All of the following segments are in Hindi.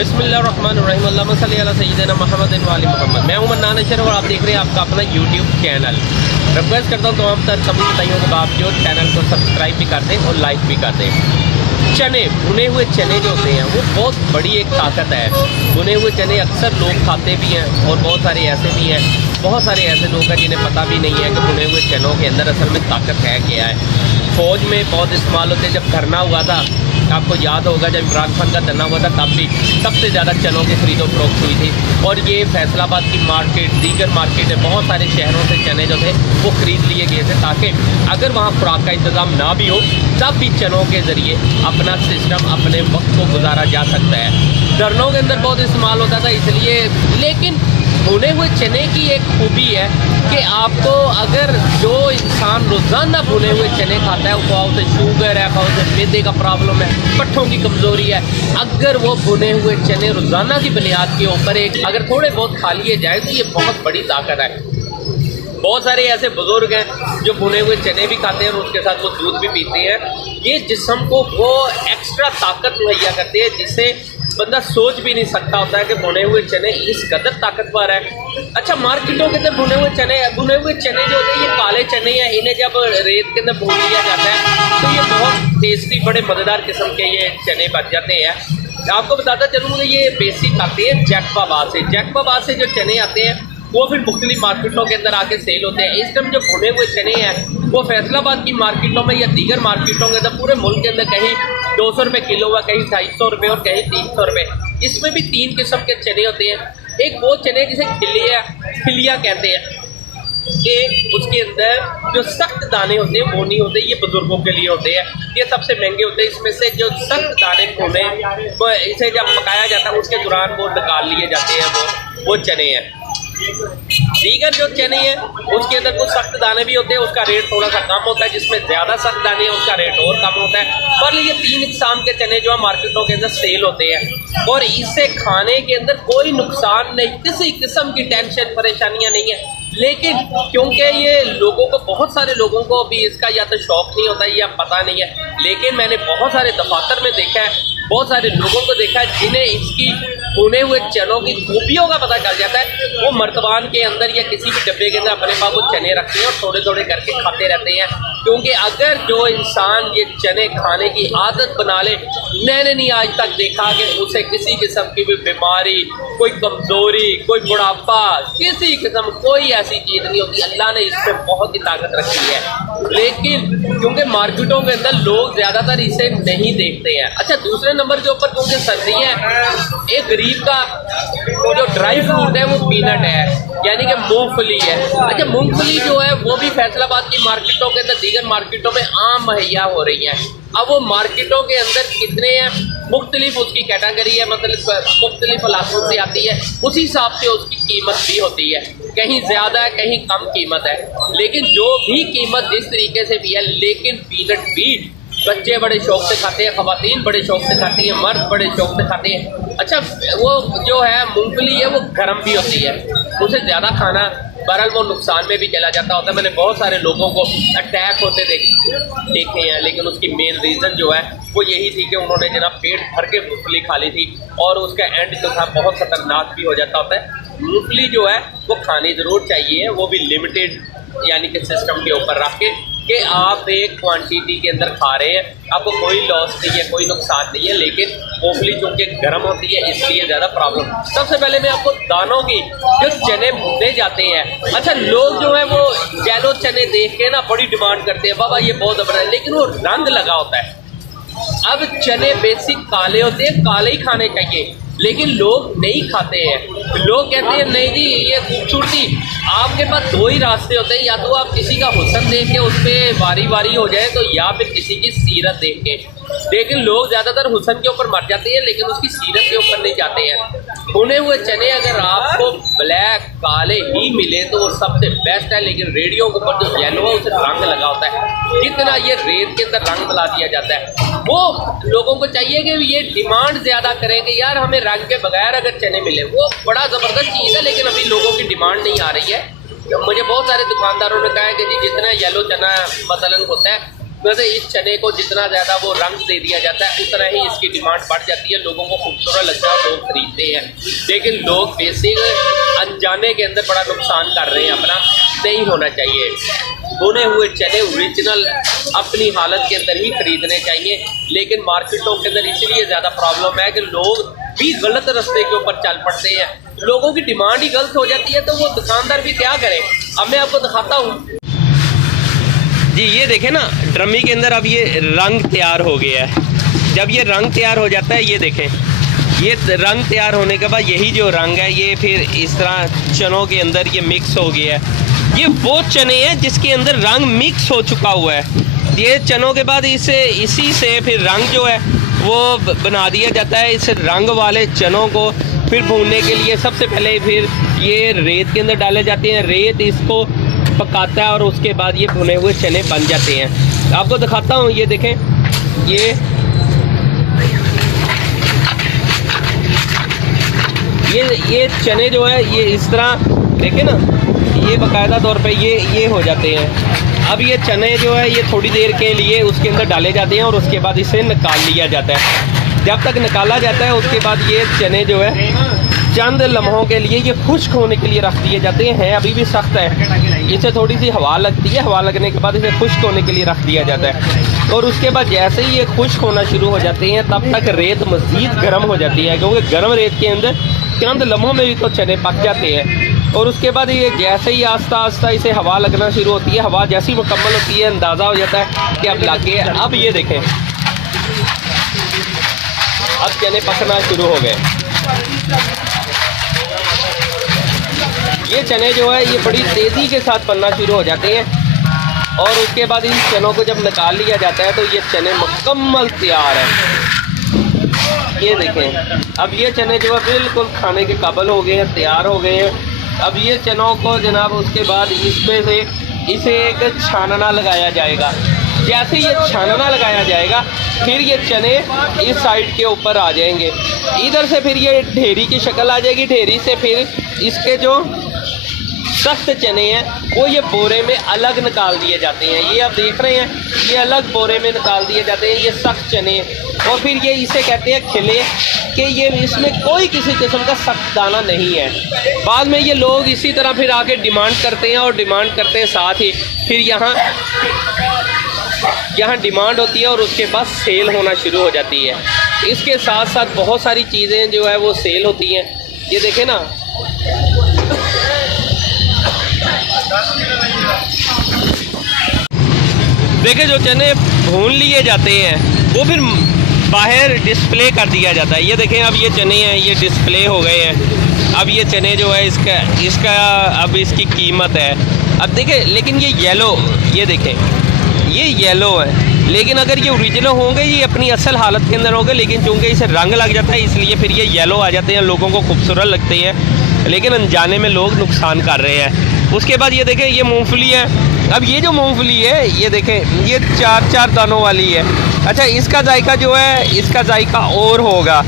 बिस्मिल्लाहिर्रहमानिर्रहीम अल्लाहुम्मा सल्ली अला सय्यिदिना मुहम्मद व आलि मुहम्मद। मैं हूं मन्नान अशरफ और आप देख रहे हैं आपका अपना यूट्यूब चैनल। रिक्वेस्ट करता हूं तमाम तर सभी भाइयों के बावजूद चैनल को सब्सक्राइब भी कर दें और लाइक भी कर दें। चने, भुने हुए चने जो होते हैं वो बहुत बड़ी एक ताकत है। भुने हुए चने अक्सर लोग खाते भी हैं और बहुत सारे ऐसे भी हैं, बहुत सारे ऐसे लोग हैं जिन्हें पता भी नहीं है कि भुने हुए चनों के अंदर असल में ताकत है क्या है। फ़ौज में बहुत इस्तेमाल होते हैं। जब धरना हुआ था, आपको याद होगा जब इमरान खान का धरना हुआ था, तब भी सबसे ज़्यादा चनों की खरीदो फरोख्त हुई थी। और ये फैसलाबाद की मार्केट, दीगर मार्केट है, बहुत सारे शहरों से चने जो थे वो ख़रीद लिए गए थे ताकि अगर वहाँ खुराक का इंतज़ाम ना भी हो तब भी चनों के ज़रिए अपना सिस्टम, अपने वक्त को गुजारा जा सकता है। धरनों के अंदर बहुत इस्तेमाल होता था इसलिए। लेकिन भुने हुए चने की एक खूबी है कि आपको अगर जो इंसान रोज़ाना भुने हुए चने खाता है, उसको उसे शुगर है, उसे मैदे का प्रॉब्लम है, पट्ठों की कमज़ोरी है, अगर वो भुने हुए चने रोज़ाना की बुनियाद के ऊपर एक अगर थोड़े बहुत खा लिए जाए तो ये बहुत बड़ी ताकत है। बहुत सारे ऐसे बुज़ुर्ग हैं जो भुने हुए चने भी खाते हैं और उसके साथ वो दूध भी पीते हैं। ये जिस्म को वो एक्स्ट्रा ताकत मुहैया करते हैं जिससे बंदा सोच भी नहीं सकता होता है कि भुने हुए चने इस कदर ताकतवर है। अच्छा, मार्केटों के अंदर भुने हुए चने जो होते हैं ये काले चने हैं, इन्हें जब रेत के अंदर भून लिया जाता है तो ये बहुत टेस्टी, बड़े मज़ेदार किस्म के ये चने बन जाते हैं। आपको बताता चलूँ ये बेसिक आते हैं जैकबाबाद से। जैकबाबाद से जो चने आते हैं वो फिर मुख्तलिफ मार्केटों के अंदर आके सेल होते हैं। इस टाइम जो भुने हुए चने हैं वो फैसलाबाद की मार्केटों में या दीगर मार्केटों के अंदर पूरे मुल्क के अंदर कहीं 200 रुपये किलो है, कहीं 250 रुपये और कहीं 300 रुपये। इसमें भी 3 किस्म के चने होते हैं। एक वो चने जिसे खिलिया कहते हैं कि उसके अंदर जो सख्त दाने होते हैं वो नहीं होते, ये बुजुर्गों के लिए होते हैं, ये सबसे महंगे होते हैं। इसमें से जो सख्त दाने होते हैं वो इसे जब पकाया जाता है उसके दौरान वो निकाल लिए जाते हैं, वो चने हैं। दीगर जो चने हैं उसके अंदर कुछ सख्त दाने भी होते हैं, उसका रेट थोड़ा सा कम होता है। जिसमें ज़्यादा सख्त दाने हैं उसका रेट और कम होता है। पर ये 3 किस्म के चने जो है मार्केटों के अंदर सेल होते हैं और इसे खाने के अंदर कोई नुकसान नहीं, किसी किस्म की टेंशन परेशानियां नहीं है। लेकिन क्योंकि ये लोगों को, बहुत सारे लोगों को भी इसका या तो शौक़ नहीं होता है या पता नहीं है, लेकिन मैंने बहुत सारे दफातर में देखा है, बहुत सारे लोगों को देखा है जिन्हें इसकी भुने हुए चनों की खूबियों का पता चल जाता है। वो मर्तबान के अंदर या किसी भी डब्बे के अंदर अपने पास वो चने रखते हैं और थोड़े थोड़े करके खाते रहते हैं। क्योंकि अगर जो इंसान ये चने खाने की आदत बना ले, मैंने नहीं आज तक देखा कि उसे किसी किस्म की भी बीमारी, कोई कमज़ोरी, कोई बुढ़ापा, किसी किस्म कोई ऐसी चीज़ नहीं होती। अल्लाह ने इसमें बहुत ही ताकत रखी है। लेकिन क्योंकि मार्केटों के अंदर लोग ज़्यादातर इसे नहीं देखते हैं। अच्छा, दूसरे नंबर के ऊपर क्योंकि सर्दी है, एक गरीब का जो ड्राई फ्रूट है वो पीनट है, यानी कि मूंगफली है। अच्छा, मूंगफली जो है वो भी फैसलाबाद की मार्केटों के अंदर, दीगर मार्केटों में आम मुहैया हो रही है। अब वो मार्केटों के अंदर कितने हैं, मुख्तलिफ उसकी कैटेगरी है, मतलब मुख्तलिफ इलाकों से आती है, उसी हिसाब से उसकी कीमत भी होती है। कहीं ज़्यादा है, कहीं कम कीमत है। लेकिन जो भी कीमत जिस तरीके से भी है, लेकिन पीनट भी बच्चे बड़े शौक़ से खाते हैं, ख़वातीन बड़े शौक़ से खाती हैं, मर्द बड़े शौक़ से खाते हैं। अच्छा, वो जो है मूंगफली है वो गर्म भी होती है, उसे ज़्यादा खाना बहरहाल वो नुकसान में भी चला जाता होता है। मैंने बहुत सारे लोगों को अटैक होते देखे हैं, लेकिन उसकी मेन रीज़न जो है वो यही थी कि उन्होंने जनाब पेट भर के मूंगफली खा ली थी और उसका एंड जो था बहुत ख़तरनाक भी हो जाता होता है। मूंगफली जो है वो खानी ज़रूर चाहिए, वो भी लिमिटेड यानी कि सिस्टम के ऊपर रख के कि आप एक क्वांटिटी के अंदर खा रहे हैं, आपको कोई लॉस नहीं है, कोई नुकसान नहीं है। लेकिन मूंगफली चूँकि गर्म होती है इसलिए ज़्यादा प्रॉब्लम। सबसे पहले मैं आपको दानों की, जो चने भुने जाते हैं, अच्छा लोग जो है वो येलो चने देख के ना बड़ी डिमांड करते हैं, बाबा ये बहुत ज़बरदस्त है, लेकिन वो रंग लगा होता है। अब चने बेसिक काले होते हैं, काले ही खाने चाहिए, लेकिन लोग नहीं खाते हैं। लोग कहते हैं नहीं जी ये खूबसूरती, आपके पास 2 ही रास्ते होते हैं, या तो आप किसी का हुस्न देख के उस पर वारी वारी हो जाए, तो या फिर किसी की सीरत देख के। लेकिन लोग ज़्यादातर हुस्न के ऊपर मर जाते हैं लेकिन उसकी सीरत के ऊपर नहीं जाते हैं। भुने हुए चने अगर आपको ब्लैक काले ही मिले तो वो सबसे बेस्ट है, लेकिन रेडियो के ऊपर जो येलो है उसे रंग लगा होता है। जितना ये रेत के अंदर रंग मिला दिया जाता है, वो लोगों को चाहिए कि ये डिमांड ज़्यादा करें कि यार हमें रंग के बगैर अगर चने मिले, वो बड़ा ज़बरदस्त चीज़ है। लेकिन अभी लोगों की डिमांड नहीं आ रही है। मुझे बहुत सारे दुकानदारों ने कहा है कि जी जितना येलो चना मसलन होता है वैसे इस चने को जितना ज़्यादा वो रंग दे दिया जाता है उतना ही इसकी डिमांड बढ़ जाती है, लोगों को खूबसूरत लगता है, लोग खरीदते हैं। लेकिन लोग बेसिक अनजाने के अंदर बड़ा नुकसान कर रहे हैं अपना, नहीं होना चाहिए। भुने हुए चने ओरिजिनल अपनी हालत के अंदर ही खरीदने चाहिए। लेकिन मार्केटों के अंदर इसीलिए ज़्यादा प्रॉब्लम है कि लोग भी गलत रास्ते के ऊपर चल पड़ते हैं, लोगों की डिमांड ही गलत हो जाती है, तो वो दुकानदार भी क्या करे। अब मैं आपको दिखाता हूँ जी, ये देखें ना ड्रमी के अंदर अब ये रंग तैयार हो गया है। जब ये रंग तैयार हो जाता है, ये देखें, ये रंग तैयार होने के बाद यही जो रंग है ये फिर इस तरह चनों के अंदर ये मिक्स हो गया है। ये वो चने हैं जिसके अंदर रंग मिक्स हो चुका हुआ है। ये चनों के बाद इसी से फिर रंग जो है वो बना दिया जाता है। इस रंग वाले चनों को फिर भूनने के लिए सबसे पहले फिर ये रेत के अंदर डाले जाते हैं। रेत इसको पकाता है और उसके बाद ये भुने हुए चने बन जाते हैं। आपको दिखाता हूँ, ये देखें, ये चने जो है ये इस तरह देखें ना, ये बाकायदा तौर पे ये हो जाते हैं। अब ये चने जो है ये थोड़ी देर के लिए उसके अंदर डाले जाते हैं और उसके बाद इसे निकाल लिया जाता है। जब तक निकाला जाता है उसके बाद ये चने जो है चंद लम्हों के लिए ये खुश्क होने के लिए रख दिए जाते हैं। अभी भी सख्त है, इसे थोड़ी सी हवा लगती है, हवा लगने के बाद इसे खुश्क होने के लिए रख दिया जाता है। और उसके बाद जैसे ही ये खुश्क होना शुरू हो जाते हैं तब तक रेत मज़ीद गर्म हो जाती है, क्योंकि गर्म रेत के अंदर चंद लम्हों में भी तो चने पक जाते हैं। और उसके बाद ये जैसे ही आस्ता आस्ता इसे हवा लगना शुरू होती है, हवा जैसी मुकम्मल होती है अंदाज़ा हो जाता है कि अब लग गए। अब ये देखें, अब चने पकना शुरू हो गए। ये चने जो है ये बड़ी तेज़ी के साथ बनना शुरू हो जाते हैं और उसके बाद इन चनों को जब निकाल लिया जाता है तो ये चने मुकम्मल तैयार हैं। ये देखें, अब ये चने जो है बिल्कुल खाने के काबिल हो गए हैं, तैयार हो गए हैं। अब ये चनों को जनाब उसके बाद इसमें से इसे एक छानना लगाया जाएगा। जैसे ये छानना लगाया जाएगा फिर ये चने इस साइड के ऊपर आ जाएंगे, इधर से फिर ये ढेरी की शक्ल आ जाएगी। ढेरी से फिर इसके जो सख्त चने हैं वो ये बोरे में अलग निकाल दिए जाते हैं। ये आप देख रहे हैं, ये अलग बोरे में निकाल दिए जाते हैं ये सख्त चने। और फिर ये इसे कहते हैं खिले, कि ये इसमें कोई किसी किस्म का सख्त दाना नहीं है। बाद में ये लोग इसी तरह फिर आके डिमांड करते हैं और डिमांड करते हैं, साथ ही फिर यहाँ डिमांड होती है और उसके बाद सेल होना शुरू हो जाती है। इसके साथ साथ बहुत सारी चीज़ें जो है वो सेल होती हैं। ये देखें ना, देखें जो चने भून लिए जाते हैं वो फिर बाहर डिस्प्ले कर दिया जाता है। ये देखें, अब ये चने हैं ये डिस्प्ले हो गए हैं। अब ये चने जो है इसका अब इसकी कीमत है। अब देखें, लेकिन ये येलो, ये देखें ये येलो है, लेकिन अगर ये ओरिजिनल होंगे ये अपनी असल हालत के अंदर होंगे, लेकिन चूँकि इसे रंग लग जाता है इसलिए फिर ये येलो आ जाते हैं, लोगों को खूबसूरत लगते हैं, लेकिन अनजाने में लोग नुकसान कर रहे हैं। उसके बाद ये देखें, ये मूंगफली है। अब ये जो मूंगफली है ये देखें, ये 4-4 दानों वाली है। अच्छा, इसका जायका जो है इसका जायका और होगा,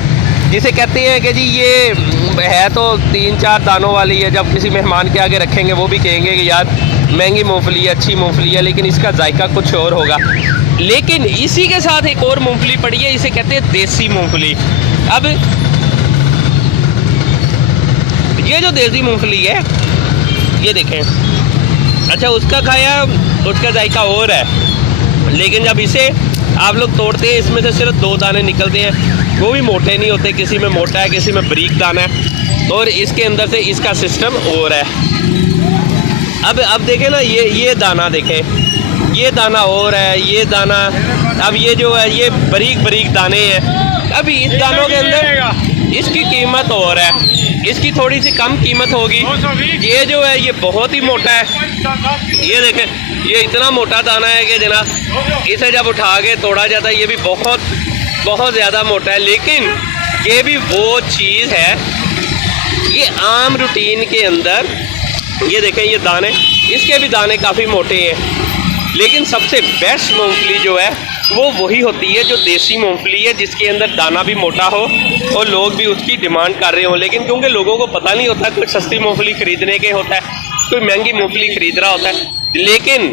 जिसे कहते हैं कि जी ये है तो 3-4 दानों वाली है। जब किसी मेहमान के आगे रखेंगे वो भी कहेंगे कि यार महंगी मूंगफली है, अच्छी मूंगफली है, लेकिन इसका जायका कुछ और होगा। लेकिन इसी के साथ एक और मूंगफली पड़ी है, इसे कहते हैं देसी मूंगफली। अब ये जो देसी मूंगफली है ये देखें, अच्छा उसका खाया उसका जायका और है, लेकिन जब इसे आप लोग तोड़ते हैं इसमें से सिर्फ 2 दाने निकलते हैं, वो भी मोटे नहीं होते, किसी में मोटा है किसी में बारीक दाना है, और इसके अंदर से इसका सिस्टम और है। अब देखें ना, ये दाना देखें, ये दाना और है, ये दाना, अब ये जो है ये बारीक दाने हैं। अब इस दानों के अंदर इसकी कीमत और है, इसकी थोड़ी सी कम कीमत होगी। ये जो है ये बहुत ही मोटा है, ये देखें ये इतना मोटा दाना है कि जनाब इसे जब उठा के तोड़ा जाता है ये भी बहुत ज़्यादा मोटा है। लेकिन ये भी वो चीज़ है, ये आम रूटीन के अंदर ये देखें ये दाने, इसके भी दाने काफ़ी मोटे हैं, लेकिन सबसे बेस्ट मूंगफली जो है वो वही होती है जो देसी मूंगफली है, जिसके अंदर दाना भी मोटा हो और लोग भी उसकी डिमांड कर रहे हो। लेकिन क्योंकि लोगों को पता नहीं होता, कोई सस्ती मूंगफली खरीदने के होता है, कोई महंगी मूंगफली खरीद रहा होता है, लेकिन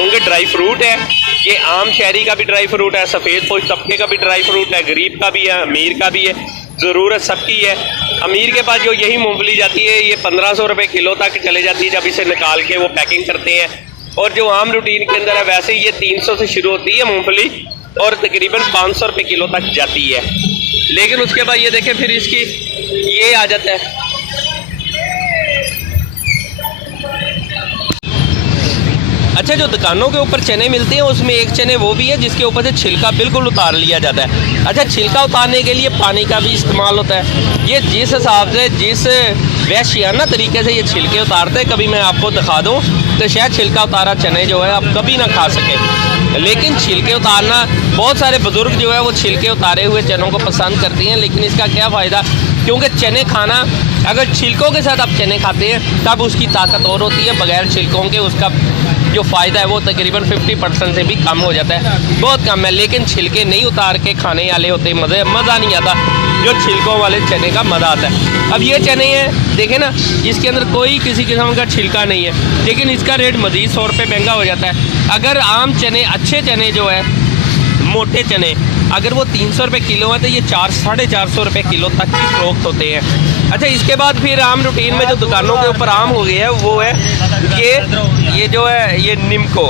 उनके ड्राई फ्रूट है, ये आम शहरी का भी ड्राई फ्रूट है, सफ़ेद पोश तबके का भी ड्राई फ्रूट है, गरीब का भी है, अमीर का भी है, ज़रूरत सबकी है। अमीर के पास जो यही मूंगफली जाती है ये 1500 रुपये किलो तक चले जाती है जब इसे निकाल के वो पैकिंग करते हैं। और जो आम रूटीन के अंदर है वैसे ये 300 से शुरू होती है मूंगफली और तकरीबन 500 रुपये किलो तक जाती है। लेकिन उसके बाद ये देखें फिर इसकी ये आ जाता है। अच्छा, जो दुकानों के ऊपर चने मिलते हैं उसमें एक चने वो भी है जिसके ऊपर से छिलका बिल्कुल उतार लिया जाता है। अच्छा, छिलका उतारने के लिए पानी का भी इस्तेमाल होता है। ये जिस हिसाब से जिस वैश्याना तरीके से ये छिलके उतारते हैं, कभी मैं आपको दिखा दूँ तो शायद छिलका उतारा चने जो है आप कभी ना खा सकें। लेकिन छिलके उतारना, बहुत सारे बुज़ुर्ग जो है वो छिलके उतारे हुए चनों को पसंद करते हैं, लेकिन इसका क्या फ़ायदा, क्योंकि चने खाना, अगर छिलकों के साथ आप चने खाते हैं तब उसकी ताकत और होती है, बगैर छिलकों के उसका जो फ़ायदा है वो तकरीबन 50% से भी कम हो जाता है, बहुत कम है। लेकिन छिलके नहीं उतार के खाने वाले होते, मज़ा नहीं आता जो छिलकों वाले चने का मज़ा आता है। अब ये चने हैं, देखें ना, इसके अंदर कोई किसी किस्म का छिलका नहीं है, लेकिन इसका रेट मज़ीद 100 रुपये महंगा हो जाता है। अगर आम चने, अच्छे चने जो है, मोटे चने, अगर वो 300 रुपये किलो है तो ये 400-450 रुपये किलो तक की फ़रोख्त होते हैं। अच्छा, इसके बाद फिर आम रूटीन में जो दुकानों के ऊपर आम हो गया है वो है ये जो है ये निम्को।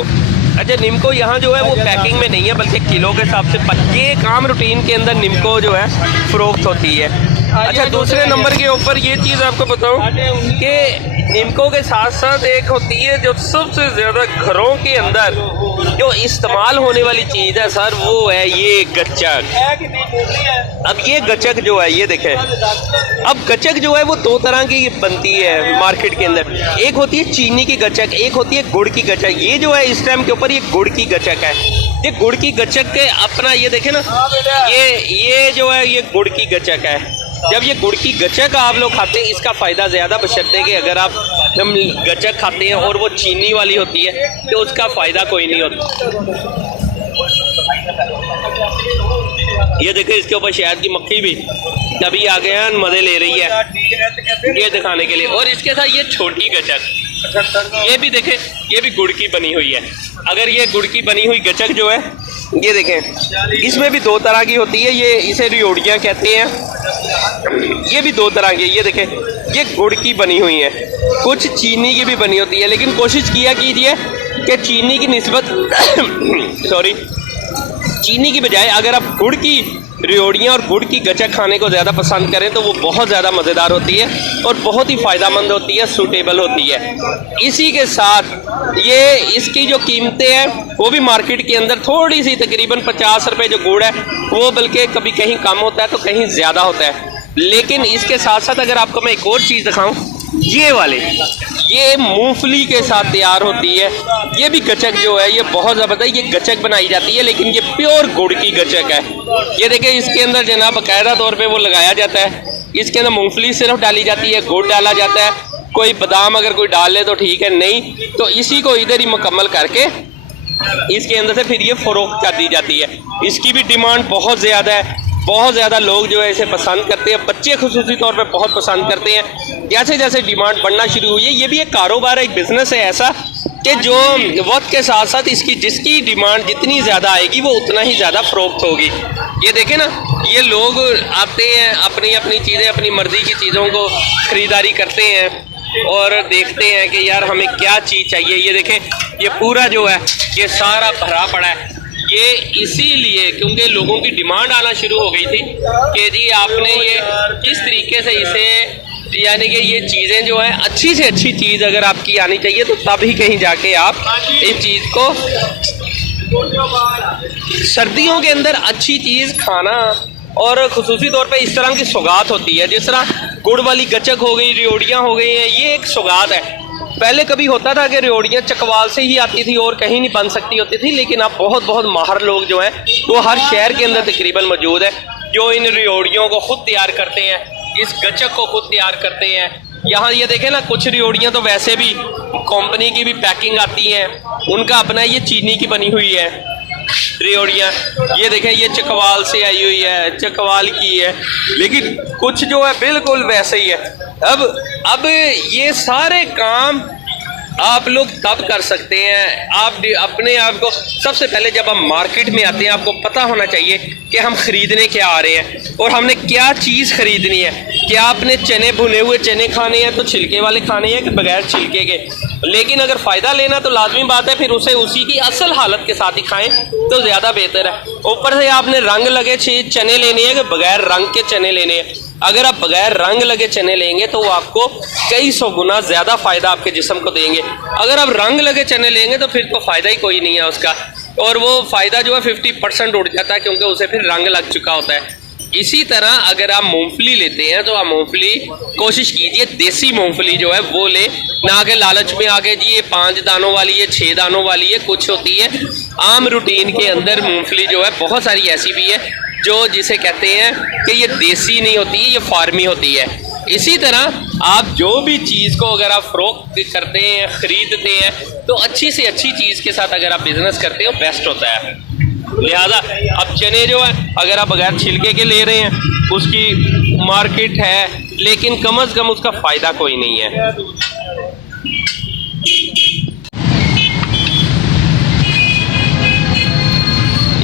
अच्छा, निम्को यहाँ जो है वो पैकिंग में नहीं है बल्कि किलो के हिसाब से ये एक आम रूटीन के अंदर निम्को जो है फ़रोख्त होती है। अच्छा, दूसरे नंबर के ऊपर ये चीज़ आपको बताऊँ कि निम्को के साथ साथ एक होती है जो सबसे ज़्यादा घरों के अंदर जो इस्तेमाल होने वाली चीज़ है सर, वो है ये गच्चक। अब ये गच्चक जो है ये देखें, अब गच्चक जो है वो दो तरह की बनती है मार्केट के अंदर। एक होती है चीनी की गच्चक, एक होती है गुड़ की गच्चक। ये जो है इस टाइम के ऊपर ये गुड़ की गच्चक है। ये गुड़ की गच्चक के अपना ये देखें ना, ये जो है ये गुड़ की गच्चक है। जब ये गुड़ की गच्चक आप लोग खाते हैं इसका फ़ायदा ज़्यादा, बशर्ते कि अगर आप हम गच्चक खाते हैं और वो चीनी वाली होती है तो उसका फ़ायदा कोई नहीं होता। ये देखें, इसके ऊपर शहद की मक्खी भी कभी आ गए हैं, मज़े ले रही है ये दिखाने के लिए। और इसके साथ ये छोटी गच्चक, ये भी देखें, ये भी गुड़ की बनी हुई है। अगर ये गुड़ की बनी हुई गच्चक जो है ये देखें, इसमें भी दो तरह की होती है, ये इसे रियोड़ियाँ कहते हैं। ये भी दो तरह की, ये देखें, ये गुड़ की बनी हुई है, कुछ चीनी की भी बनी होती है। लेकिन कोशिश किया कीजिए कि चीनी की निस्बत सॉरी, चीनी की बजाय अगर आप गुड़ की रियोड़ियाँ और गुड़ की गच्चक खाने को ज़्यादा पसंद करें तो वो बहुत ज़्यादा मज़ेदार होती है और बहुत ही फ़ायदेमंद होती है, सूटेबल होती है। इसी के साथ ये इसकी जो कीमतें हैं वो भी मार्केट के अंदर थोड़ी सी, तकरीबन 50 रुपये जो गुड़ है वो बल्कि कभी कहीं कम होता है तो कहीं ज़्यादा होता है। लेकिन इसके साथ साथ अगर आपको मैं एक और चीज़ दिखाऊँ, ये वाले, ये मूंगफली के साथ तैयार होती है। ये भी गच्चक जो है ये बहुत ज़बरदस्त, ये गच्चक बनाई जाती है लेकिन ये प्योर गुड़ की गच्चक है। ये देखिए, इसके अंदर जनाब बाकायदा तौर पे वो लगाया जाता है, इसके अंदर मूंगफली सिर्फ डाली जाती है, गुड़ डाला जाता है, कोई बादाम अगर कोई डाल ले तो ठीक है, नहीं तो इसी को इधर ही मुकम्मल करके इसके अंदर से फिर ये फ़रोख्त कर दी जाती है। इसकी भी डिमांड बहुत ज़्यादा है, बहुत ज़्यादा लोग जो है इसे पसंद करते हैं, बच्चे खुसूसी तौर पे बहुत पसंद करते हैं। जैसे जैसे डिमांड बढ़ना शुरू हुई है, ये भी एक कारोबार है, एक बिज़नेस है ऐसा कि जो वक्त के साथ साथ इसकी जिसकी डिमांड जितनी ज़्यादा आएगी वो उतना ही ज़्यादा फ़रोख्त होगी। ये देखें ना, ये लोग आते हैं, अपनी अपनी चीज़ें, अपनी मर्ज़ी की चीज़ों को ख़रीदारी करते हैं और देखते हैं कि यार हमें क्या चीज़ चाहिए। ये देखें, ये पूरा जो है ये सारा भरा पड़ा है। ये इसीलिए क्योंकि लोगों की डिमांड आना शुरू हो गई थी कि जी आपने ये किस तरीके से इसे, यानी कि ये चीज़ें जो है अच्छी से अच्छी चीज़ अगर आपकी आनी चाहिए तो तभी कहीं जाके आप इस चीज़ को, सर्दियों के अंदर अच्छी चीज़ खाना और ख़ुसूसी तौर पे इस तरह की सौगात होती है, जिस तरह गुड़ वाली गच्चक हो गई, रियोड़ियाँ हो गई हैं, ये एक सौगात है। पहले कभी होता था कि रियोड़ियाँ चकवाल से ही आती थी और कहीं नहीं बन सकती होती थी, लेकिन अब बहुत बहुत माहिर लोग जो हैं वो हर शहर के अंदर तकरीबन मौजूद है जो इन रियोड़ियों को ख़ुद तैयार करते हैं, इस गच्चक को खुद तैयार करते हैं। यहाँ ये देखें ना, कुछ रियोड़ियाँ तो वैसे भी कंपनी की भी पैकिंग आती हैं, उनका अपना ये चीनी की बनी हुई है रियोड़ियाँ। ये देखें, ये चकवाल से आई हुई है, चकवाल की है, लेकिन कुछ जो है बिल्कुल वैसे ही है। अब ये सारे काम आप लोग तब कर सकते हैं, आप अपने आप को सबसे पहले जब हम मार्केट में आते हैं आपको पता होना चाहिए कि हम ख़रीदने क्या आ रहे हैं और हमने क्या चीज़ ख़रीदनी है। क्या आपने चने भुने हुए चने खाने हैं तो छिलके वाले खाने हैं कि बगैर छिलके के। लेकिन अगर फ़ायदा लेना तो लाजमी बात है फिर उसे उसी की असल हालत के साथ ही खाएं तो ज़्यादा बेहतर है। ऊपर से आपने रंग लगे चने लेने हैं कि बगैर रंग के चने लेने हैं। अगर आप बगैर रंग लगे चने लेंगे तो वो आपको कई सौ गुना ज़्यादा फ़ायदा आपके जिस्म को देंगे। अगर आप रंग लगे चने लेंगे तो फिर तो फ़ायदा ही कोई नहीं है उसका, और वो फ़ायदा जो है 50% उड़ जाता है क्योंकि उसे फिर रंग लग चुका होता है। इसी तरह अगर आप मूंगफली लेते हैं तो आप मूंगफली कोशिश कीजिए देसी मूंगफली जो है वो ले, ना के लालच में आके जी ये 5 दानों वाली है 6 दानों वाली है। कुछ होती है आम रूटीन के अंदर मूंगफली जो है, बहुत सारी ऐसी भी है जो जिसे कहते हैं कि ये देसी नहीं होती है, ये फार्मी होती है। इसी तरह आप जो भी चीज़ को अगर आप फ़रोख्त करते हैं, ख़रीदते हैं तो अच्छी से अच्छी चीज़ के साथ अगर आप बिज़नेस करते हो बेस्ट होता है। लिहाजा अब चने जो है अगर आप बगैर छिलके के ले रहे हैं उसकी मार्केट है, लेकिन कम अज़ कम उसका फ़ायदा कोई नहीं है।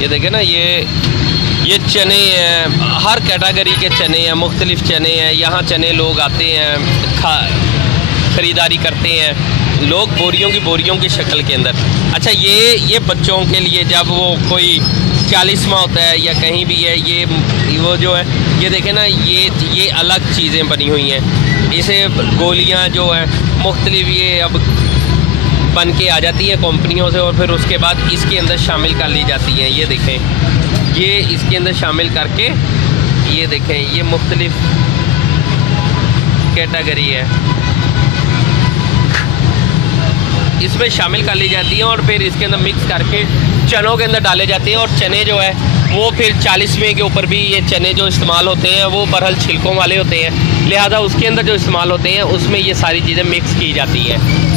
ये देखें ना, ये चने हैं, हर कैटेगरी के चने हैं, मुख्तलिफ चने हैं। यहाँ चने लोग आते हैं ख़रीदारी करते हैं लोग बोरियों की शक्ल के अंदर। अच्छा ये बच्चों के लिए जब वो कोई 40वां होता है या कहीं भी है, ये वो जो है ये देखें ना, ये अलग चीज़ें बनी हुई हैं। इसे गोलियाँ जो है मुख्तलिफ ये अब बन के आ जाती है कंपनियों से और फिर उसके बाद इसके अंदर शामिल कर ली जाती हैं। ये देखें, ये इसके अंदर शामिल करके ये देखें, ये मुख्तलिफ कैटेगरी है, इसमें शामिल कर ली जाती है और फिर इसके अंदर मिक्स करके चनों के अंदर डाले जाते हैं। और चने जो है वो फिर 40वें के ऊपर भी ये चने जो इस्तेमाल होते हैं वो बरहल छिलकों वाले होते हैं, लिहाजा उसके अंदर जो इस्तेमाल होते हैं उसमें ये सारी चीज़ें मिक्स की जाती हैं।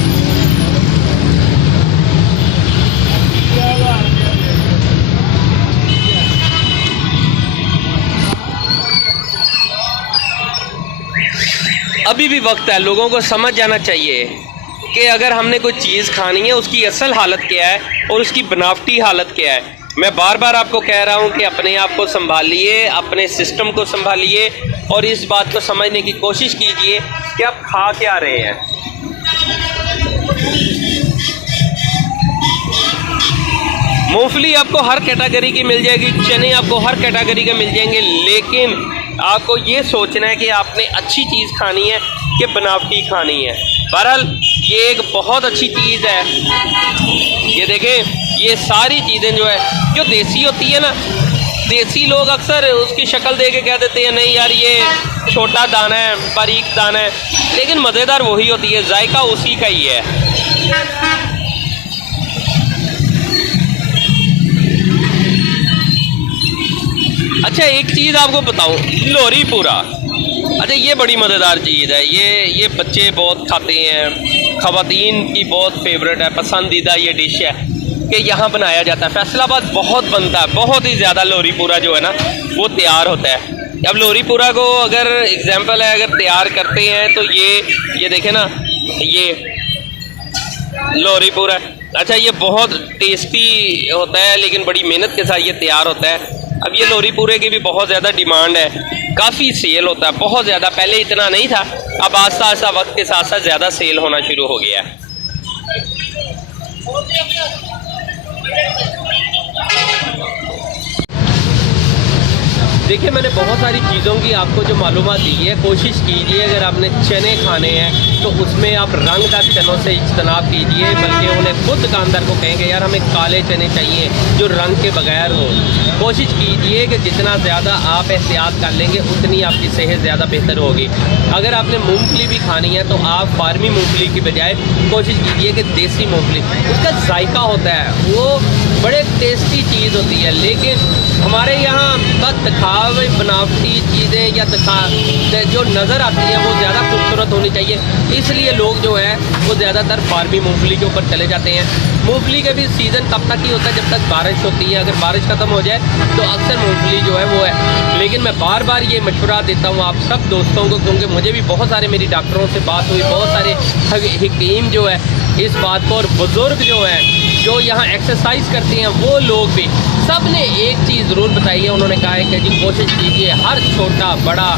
अभी भी वक्त है, लोगों को समझ जाना चाहिए कि अगर हमने कोई चीज़ खानी है उसकी असल हालत क्या है और उसकी बनावटी हालत क्या है। मैं बार बार आपको कह रहा हूं कि अपने आप को संभालिए, अपने सिस्टम को संभालिए और इस बात को समझने की कोशिश कीजिए कि आप खा क्या रहे हैं। मूंगफली आपको हर कैटेगरी की मिल जाएगी, चने आपको हर कैटेगरी के मिल जाएंगे, लेकिन आपको ये सोचना है कि आपने अच्छी चीज़ खानी है कि बनावटी खानी है। बहरहाल ये एक बहुत अच्छी चीज़ है। ये देखें, ये सारी चीज़ें जो है जो देसी होती है ना, देसी लोग अक्सर उसकी शक्ल दे के कह देते हैं नहीं यार ये छोटा दाना है, बारीक दाना है, लेकिन मज़ेदार वही होती है, जायका उसी का ही है। अच्छा एक चीज़ आपको बताऊं, लोहरी पूरा, अच्छा ये बड़ी मज़ेदार चीज़ है। ये बच्चे बहुत खाते हैं, ख़वातीन की बहुत फेवरेट है, पसंदीदा ये डिश है कि यहाँ बनाया जाता है। फैसलाबाद बहुत बनता है, बहुत ही ज़्यादा लोहरी पूरा जो है ना वो तैयार होता है। अब लोहरी पूरा को अगर एग्जांपल है अगर तैयार करते हैं तो ये देखें ना, ये लोहरी पूरा, अच्छा ये बहुत टेस्टी होता है लेकिन बड़ी मेहनत के साथ ये तैयार होता है। अब ये लोहरी पूरे की भी बहुत ज़्यादा डिमांड है, काफ़ी सेल होता है बहुत ज़्यादा, पहले इतना नहीं था, अब आस्ता आस्ता वक्त के साथ साथ ज़्यादा सेल होना शुरू हो गया है। देखिए मैंने बहुत सारी चीज़ों की आपको जो मालूमात दी है, कोशिश कीजिए अगर आपने चने खाने हैं तो उसमें आप रंगदार चनों से इज्तनाब कीजिए, बल्कि उन्हें खुद दुकानदार को कहेंगे यार हमें काले चने चाहिए जो रंग के बगैर हो। कोशिश कीजिए कि जितना ज़्यादा आप एहतियात कर लेंगे उतनी आपकी सेहत ज़्यादा बेहतर होगी। अगर आपने मूंगफली भी खानी है तो आप फार्मी मूंगफली की बजाय कोशिश कीजिए कि देसी मूंगफली, उसका जायका होता है, वो बड़े टेस्टी चीज़ होती है, लेकिन हमारे यहाँ बस दिखावे बनावटी चीज़ें या जो नज़र आती हैं वो ज़्यादा खूबसूरत होनी चाहिए, इसलिए लोग जो है वो ज़्यादातर फार्मी मूंगफली के ऊपर चले जाते हैं। मूंगफली का भी सीज़न तब तक ही होता है जब तक बारिश होती है, अगर बारिश ख़त्म हो जाए तो अक्सर मूंगफली जो है वो है। लेकिन मैं बार बार ये मशवरा देता हूँ आप सब दोस्तों को, क्योंकि मुझे भी बहुत सारे मेरी डॉक्टरों से बात हुई, बहुत सारे हकीम जो है इस बात को, और बुज़ुर्ग जो है जो यहाँ एक्सरसाइज करते हैं वो लोग भी, सब ने एक चीज़ ज़रूर बताई है। उन्होंने कहा है कि जी कोशिश कीजिए हर छोटा बड़ा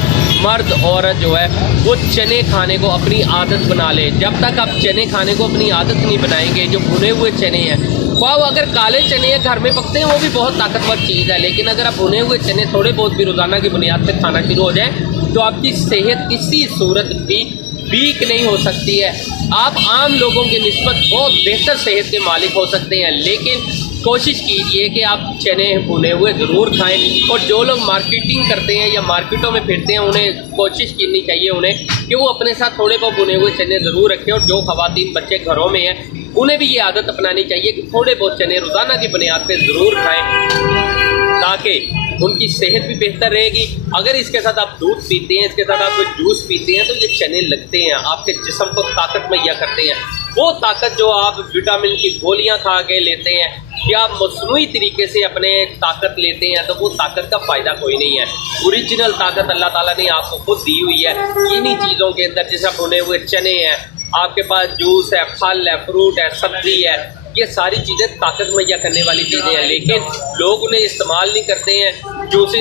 मर्द औरत जो है वो चने खाने को अपनी आदत बना ले। जब तक आप चने खाने को अपनी आदत नहीं बनाएंगे, जो भुने हुए चने हैं, वाह अगर काले चने घर में पकते हैं वो भी बहुत ताकतवर चीज़ है, लेकिन अगर आप भुने हुए चने थोड़े बहुत भी रोज़ाना की बुनियाद पर खाना शुरू हो जाए तो आपकी सेहत किसी सूरत भी वीक नहीं हो सकती है। आप आम लोगों की निस्बत बहुत बेहतर सेहत के मालिक हो सकते हैं, लेकिन कोशिश कीजिए कि आप चने भुने हुए ज़रूर खाएं। और जो लोग मार्केटिंग करते हैं या मार्केटों में फिरते हैं, उन्हें कोशिश करनी चाहिए उन्हें कि वो अपने साथ थोड़े बहुत भुने हुए चने ज़रूर रखें। और जो ख़वातीन बच्चे घरों में हैं उन्हें भी ये आदत अपनानी चाहिए कि थोड़े बहुत चने रोज़ाना की बुनियाद पर ज़रूर खाएँ, ताकि उनकी सेहत भी बेहतर रहेगी। अगर इसके साथ आप दूध पीते हैं, इसके साथ आप कोई जूस पीते हैं, तो ये चने लगते हैं आपके जिस्म को ताकत मुहैया करते हैं। वो ताकत जो आप विटामिन की गोलियां खा के लेते हैं या आप मसनूई तरीके से अपने ताकत लेते हैं, तो वो ताकत का फ़ायदा कोई नहीं है। ओरिजिनल ताकत अल्लाह ताला ने आपको खुद दी हुई है इन्हीं चीज़ों के अंदर, जैसे भुने हुए चने हैं, आपके पास जूस है, फल है, फ्रूट है, सब्ज़ी है, ये सारी चीज़ें ताकत मुहैया करने वाली चीज़ें हैं, लेकिन लोग उन्हें इस्तेमाल नहीं करते हैं।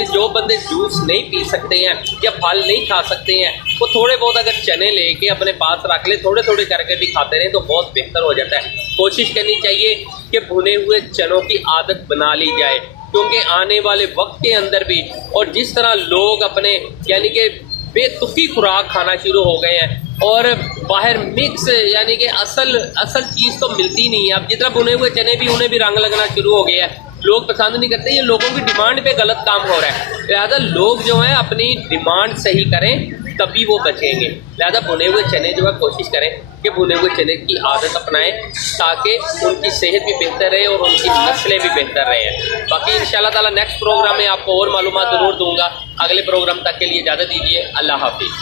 जो बंदे जूस नहीं पी सकते हैं या फल नहीं खा सकते हैं, वो थोड़े बहुत अगर चने लेके अपने पास रख ले, थोड़े थोड़े करके भी खाते रहें तो बहुत बेहतर हो जाता है। कोशिश करनी चाहिए कि भुने हुए चनों की आदत बना ली जाए, क्योंकि आने वाले वक्त के अंदर भी, और जिस तरह लोग अपने यानी कि बेतुकी खुराक खाना शुरू हो गए हैं और बाहर मिक्स यानी कि असल चीज़ तो मिलती नहीं है। अब जितना भुने हुए चने भी उन्हें भी रंग लगना शुरू हो गया है, लोग पसंद नहीं करते, ये लोगों की डिमांड पे गलत काम हो रहा है। लिहाजा लोग जो हैं अपनी डिमांड सही करें तभी वो बचेंगे। लिहाजा भुने हुए चने जो है कोशिश करें कि भुने हुए चने की आदत अपनाएं, ताकि उनकी सेहत भी बेहतर रहे और उनकी नस्लें भी बेहतर रहें। बाकी इंशाल्लाह ताला नेक्स्ट प्रोग्राम में आपको और मालूमात ज़रूर दूंगा। अगले प्रोग्राम तक के लिए इजाज़त दीजिए। अल्लाह हाफिज़।